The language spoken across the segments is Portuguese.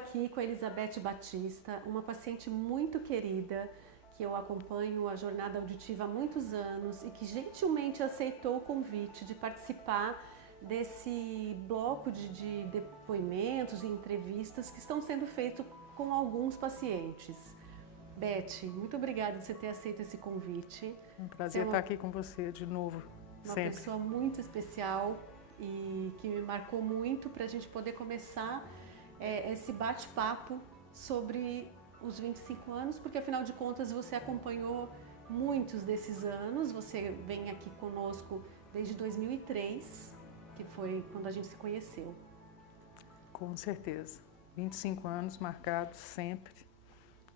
aqui com a Elizabeth Batista, uma paciente muito querida, que eu acompanho a jornada auditiva há muitos anos e que gentilmente aceitou o convite de participar desse bloco de depoimentos e entrevistas que estão sendo feitos com alguns pacientes. Beth, muito obrigada por você ter aceito esse convite. É um prazer estar aqui com você de novo, uma sempre. Pessoa muito especial e que me marcou muito para a gente poder começar esse bate-papo sobre os 25 anos, porque afinal de contas você acompanhou muitos desses anos, você vem aqui conosco desde 2003, que foi quando a gente se conheceu. Com certeza, 25 anos marcados sempre,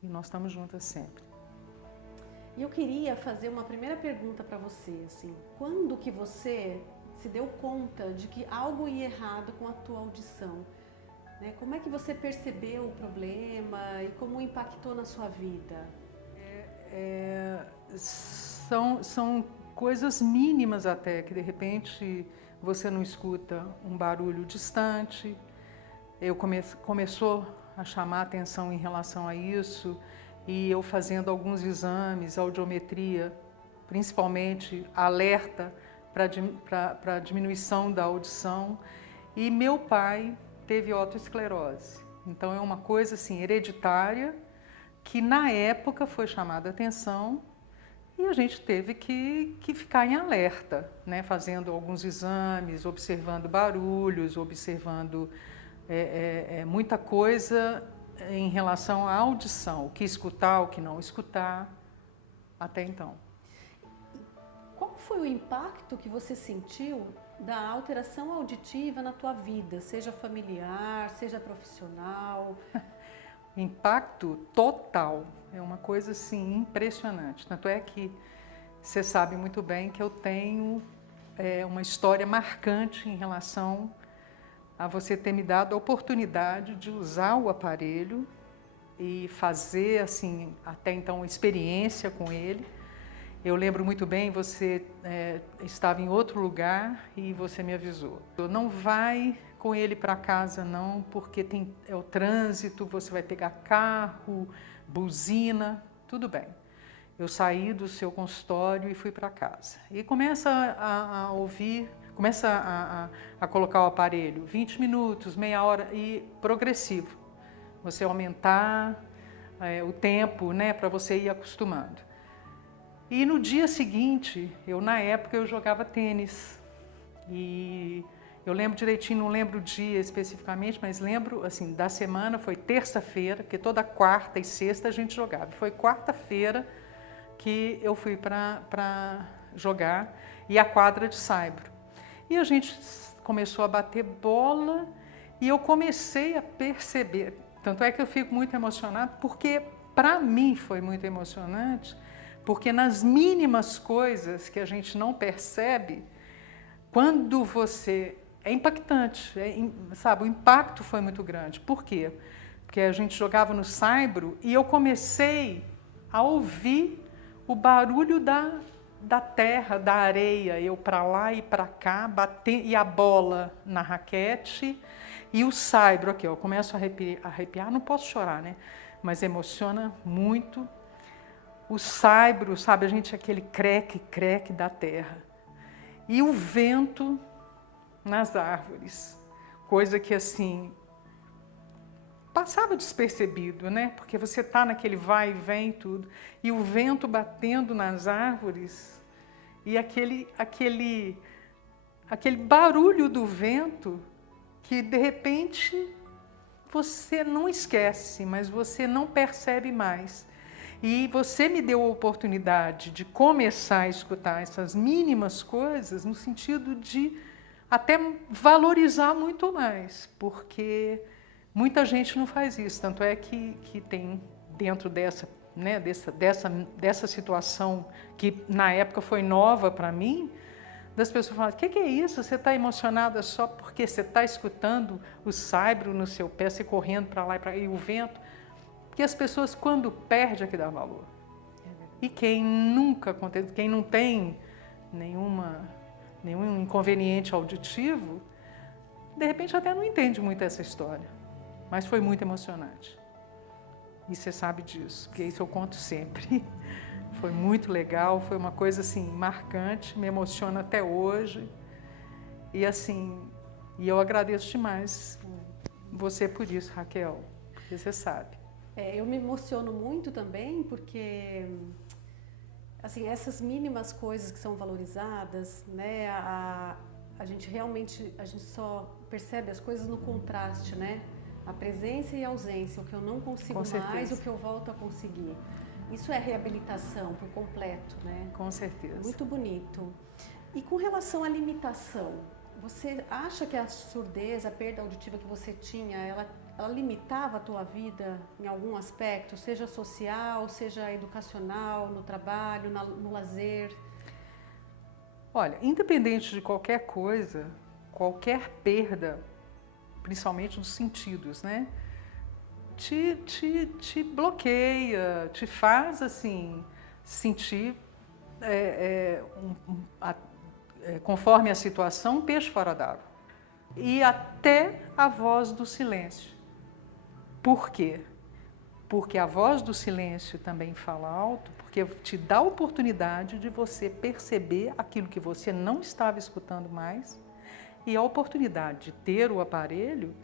e nós estamos juntas sempre. E eu queria fazer uma primeira pergunta para você, assim, quando que você se deu conta de que algo ia errado com a tua audição? Como é que você percebeu o problema e como impactou na sua vida? São coisas mínimas até, que de repente você não escuta um barulho distante. Começou a chamar a atenção em relação a isso, e eu fazendo alguns exames, audiometria, principalmente alerta para diminuição da audição, e meu pai teve otosclerose. Então é uma coisa assim hereditária que na época foi chamada a atenção e a gente teve que ficar em alerta, né? Fazendo alguns exames, observando barulhos, observando muita coisa em relação à audição, o que escutar, o que não escutar, até então. Qual foi o impacto que você sentiu da alteração auditiva na tua vida, seja familiar, seja profissional? Impacto total, é uma coisa assim impressionante. Tanto é que você sabe muito bem que eu tenho uma história marcante em relação a você ter me dado a oportunidade de usar o aparelho e fazer assim até então experiência com ele. Eu lembro muito bem, você estava em outro lugar e você me avisou. Não vai com ele para casa não, porque é o trânsito, você vai pegar carro, buzina, tudo bem. Eu saí do seu consultório e fui para casa. E começa a ouvir, começa a colocar o aparelho, 20 minutos, meia hora, e progressivo. Você aumentar o tempo, né, para você ir acostumando. E no dia seguinte, na época eu jogava tênis, e eu lembro direitinho, não lembro o dia especificamente, mas lembro assim, da semana, foi terça-feira, porque toda quarta e sexta a gente jogava. Foi quarta-feira que eu fui para jogar, e a quadra de saibro. E a gente começou a bater bola, e eu comecei a perceber, tanto é que eu fico muito emocionado, porque para mim foi muito emocionante, porque nas mínimas coisas que a gente não percebe, quando você... É impactante, sabe? O impacto foi muito grande. Por quê? Porque a gente jogava no saibro e eu comecei a ouvir o barulho da terra, da areia, eu para lá e para cá, e a bola na raquete, e o saibro aqui, eu começo a arrepiar, não posso chorar, né? Mas emociona muito. O saibro, sabe, a gente aquele creque da terra. E o vento nas árvores, coisa que assim passava despercebido, né? Porque você está naquele vai e vem tudo, e o vento batendo nas árvores, e aquele barulho do vento que de repente você não esquece, mas você não percebe mais. E você me deu a oportunidade de começar a escutar essas mínimas coisas no sentido de até valorizar muito mais, porque muita gente não faz isso. Tanto é que tem dentro dessa, né, dessa situação que na época foi nova para mim, das pessoas falam, o que é isso? Você está emocionada só porque você está escutando o saibro no seu pé, você correndo para lá e para cá, e o vento? Porque as pessoas, quando perdem, é que dá valor. E quem não tem nenhum inconveniente auditivo, de repente até não entende muito essa história. mas foi muito emocionante. E você sabe disso, porque isso eu conto sempre. Foi muito legal, foi uma coisa assim marcante, me emociona até hoje. E assim, e eu agradeço demais você por isso, Raquel, porque você sabe. Eu me emociono muito também porque assim, essas mínimas coisas que são valorizadas, né, a gente realmente, a gente só percebe as coisas no contraste, né? A presença e a ausência, o que eu não consigo mais, o que eu volto a conseguir. Isso é reabilitação por completo, né? Com certeza. Muito bonito. E com relação à limitação, você acha que a surdez, a perda auditiva que você tinha, ela limitava a tua vida em algum aspecto, seja social, seja educacional, no trabalho, no lazer? Olha, independente de qualquer coisa, qualquer perda, principalmente dos sentidos, né? Te bloqueia, te faz assim sentir conforme a situação, um peixe fora d'água. E até a voz do silêncio. Por quê? Porque a voz do silêncio também fala alto, porque te dá a oportunidade de você perceber aquilo que você não estava escutando mais, e a oportunidade de ter o aparelho,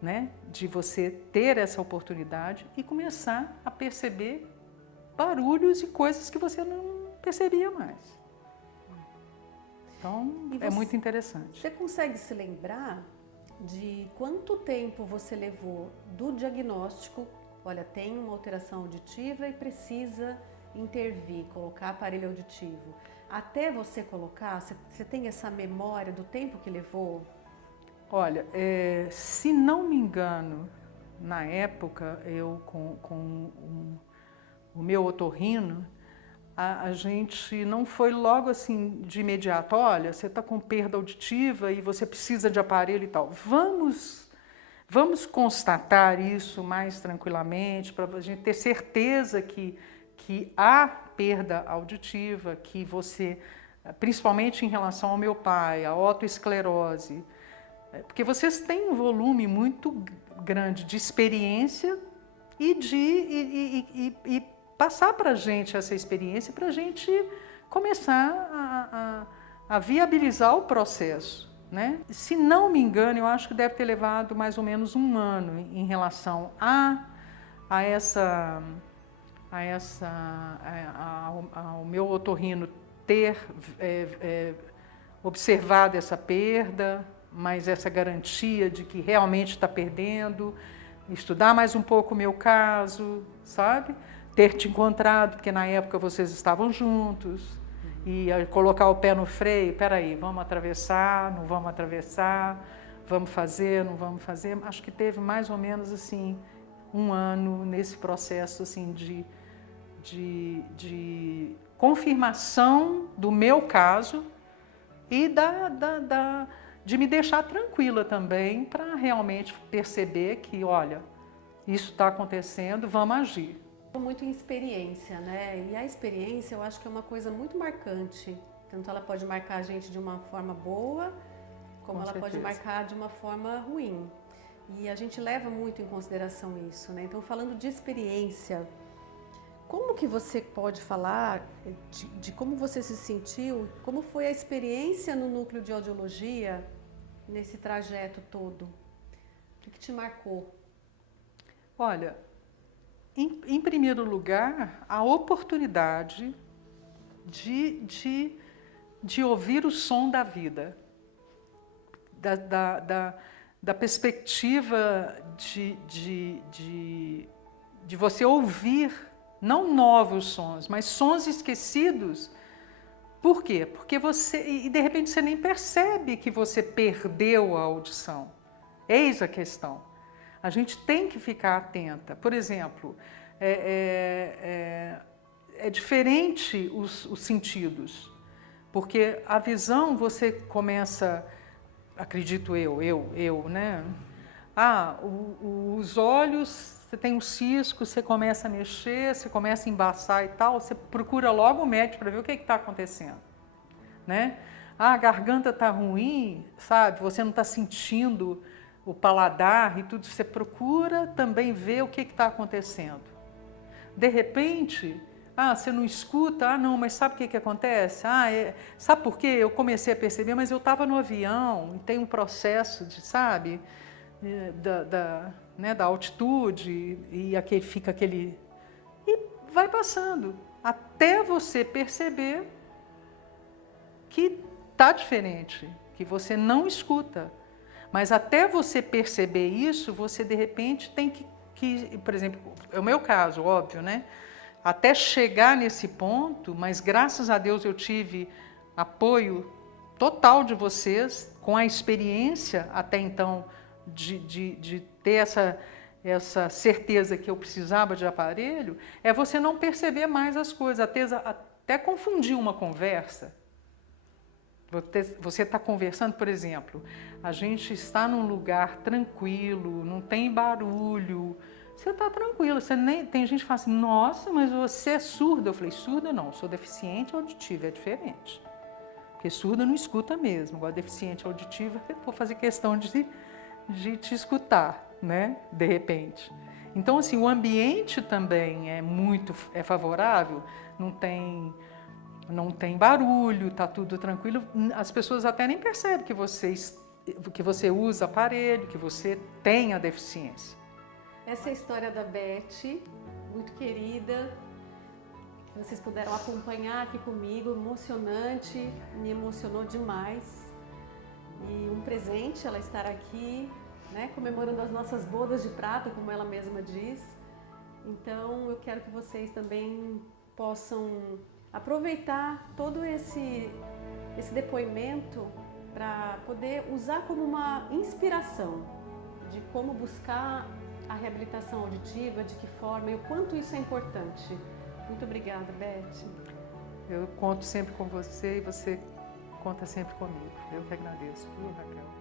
né, de você ter essa oportunidade e começar a perceber barulhos e coisas que você não percebia mais. Então, é muito interessante. Você consegue se lembrar de quanto tempo você levou do diagnóstico, olha, tem uma alteração auditiva e precisa intervir, colocar aparelho auditivo, até você colocar, você tem essa memória do tempo que levou? Olha, se não me engano, na época, eu com o meu otorrino, a gente não foi logo assim de imediato, olha, você está com perda auditiva e você precisa de aparelho e tal. Vamos constatar isso mais tranquilamente, para a gente ter certeza que há perda auditiva, que você, principalmente em relação ao meu pai, a otoesclerose, porque vocês têm um volume muito grande de experiência e passar para a gente essa experiência para a gente começar a viabilizar o processo, né? Se não me engano, eu acho que deve ter levado mais ou menos um ano em relação ao meu otorrino ter observado essa perda, mas essa garantia de que realmente está perdendo, estudar mais um pouco o meu caso, sabe? Ter te encontrado, porque na época vocês estavam juntos, e colocar o pé no freio, peraí, vamos atravessar, não vamos atravessar, vamos fazer, não vamos fazer. Acho que teve mais ou menos assim um ano nesse processo assim de confirmação do meu caso e de me deixar tranquila também para realmente perceber que, olha, isso está acontecendo, vamos agir. Muito em experiência, né? E a experiência eu acho que é uma coisa muito marcante. Tanto ela pode marcar a gente de uma forma boa, como ela pode marcar de uma forma ruim. E a gente leva muito em consideração isso, né? Então, falando de experiência, como que você pode falar de como você se sentiu, como foi a experiência no núcleo de audiologia nesse trajeto todo? O que te marcou? Olha, em primeiro lugar, a oportunidade de ouvir o som da vida, da perspectiva de você ouvir não novos sons, mas sons esquecidos. Por quê? Porque de repente você nem percebe que você perdeu a audição. Eis a questão. A gente tem que ficar atenta. Por exemplo, é diferente os sentidos, porque a visão você começa, acredito eu, né? Os olhos, você tem um cisco, você começa a mexer, você começa a embaçar e tal, você procura logo o médico para ver o que está acontecendo, né? A garganta está ruim, sabe? Você não está sentindo o paladar e tudo, você procura também ver o que está acontecendo. De repente, você não escuta, não, mas sabe o que acontece? Sabe por quê? Eu comecei a perceber, mas eu estava no avião e tem um processo de, sabe, da altitude e fica aquele... E vai passando, até você perceber que está diferente, que você não escuta. Mas até você perceber isso, você de repente tem que, por exemplo, é o meu caso, óbvio, né? Até chegar nesse ponto, mas graças a Deus eu tive apoio total de vocês, com a experiência até então de ter essa certeza que eu precisava de aparelho, é você não perceber mais as coisas, até confundir uma conversa. Você está conversando, por exemplo, a gente está num lugar tranquilo, não tem barulho, você está tranquilo, tem gente que fala assim, nossa, mas você é surda. Eu falei, surda não, sou deficiente auditiva, é diferente. Porque surda não escuta mesmo, agora deficiente auditiva, eu vou fazer questão de te escutar, né, de repente. Então, assim, o ambiente também é favorável, não tem barulho, está tudo tranquilo. As pessoas até nem percebem que você usa aparelho, que você tem a deficiência. Essa é a história da Beth, muito querida, que vocês puderam acompanhar aqui comigo, emocionante, me emocionou demais. E um presente ela estar aqui, né, comemorando as nossas bodas de prata, como ela mesma diz. Então eu quero que vocês também possam aproveitar todo esse depoimento para poder usar como uma inspiração de como buscar a reabilitação auditiva, de que forma e o quanto isso é importante. Muito obrigada, Beth. Eu conto sempre com você e você conta sempre comigo. Eu que agradeço, viu, Raquel?